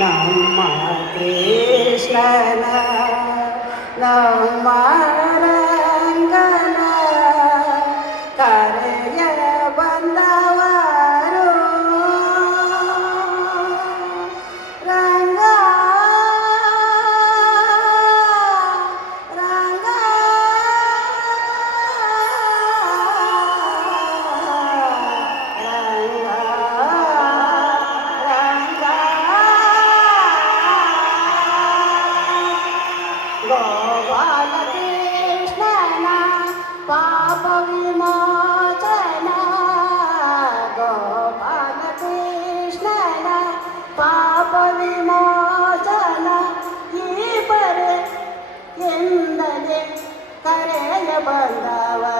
ನಮ್ಮ ಕೃಷ್ಣನ ನಮ್ಮ ಕರೆಯ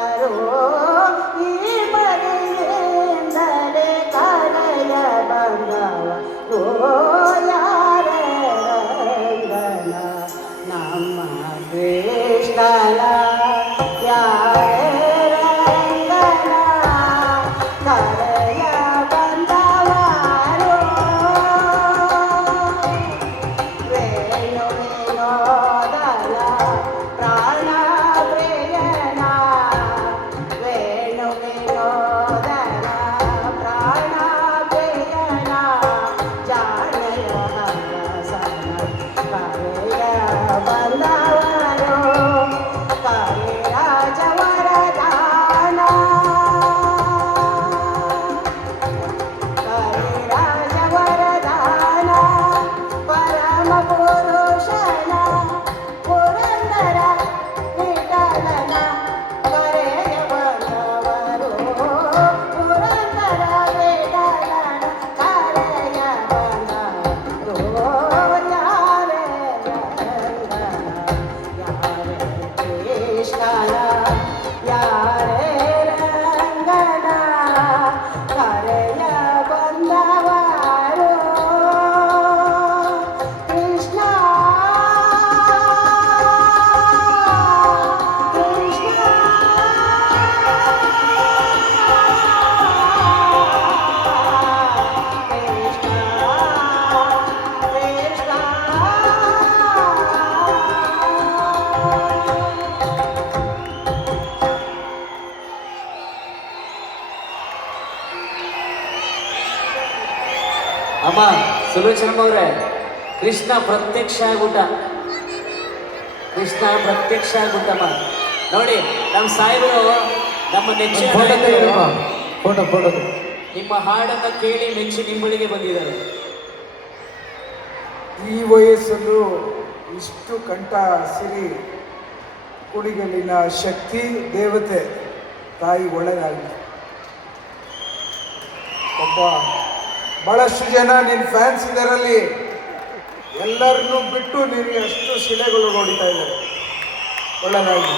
ಅಮ್ಮ ಸುಲೋಚನಮ್ಮ ಅವ್ರೆ ಕೃಷ್ಣ ಪ್ರತ್ಯಕ್ಷ ಆಗ್ಬಿಟ್ಟ. ಕೃಷ್ಣ ಪ್ರತ್ಯಕ್ಷ ಆಗ್ಬಿಟ್ಟಮ್ಮ. ನೋಡಿ ನಮ್ಮ ಸಾಹೇಬರು ನಮ್ಮ ನೆಚ್ಚಿನ ಫೋಟೋ ಫೋಟೋ ನಿಮ್ಮ ಹಾಡನ್ನ ಕೇಳಿ ಮೆಚ್ಚಿ ನಿಮ್ಮಳಿಗೆ ಬಂದಿದ್ದಾರೆ. ಈ ವಯಸ್ಸಲ್ಲೂ ಇಷ್ಟು ಕಂಠ ಸಿರಿ ಕುಡಿಗಲಿನ ಶಕ್ತಿ ದೇವತೆ ತಾಯಿ ಒಳ್ಳೆಯದಾಗಲಿ ಒಬ್ಬ ಭಾಳಷ್ಟು ಜನ ನಿನ್ನ ಫ್ಯಾನ್ಸ್ ಇದರಲ್ಲಿ ಎಲ್ಲರನ್ನೂ ಬಿಟ್ಟು ನಿನಗೆ ಅಷ್ಟು ಶಿಲೆಗಳು ನೋಡ್ತಾ ಇದ್ದಾರೆ. ಒಳ್ಳೆಯದಾಗಲಿ